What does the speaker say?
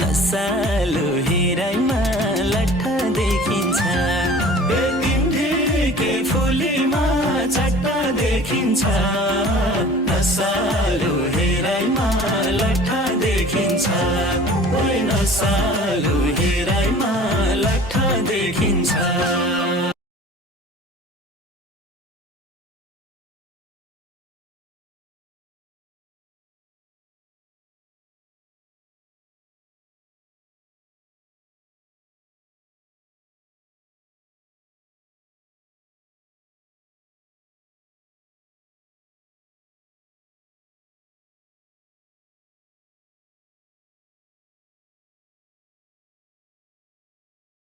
नसालु हेराइमा लट्ठा देखिन्छ के फुलीमा चट्टा देखिन्छ नसालु हेराइमा लट्ठा देखिन्छ ओइ नसालु हेराइमा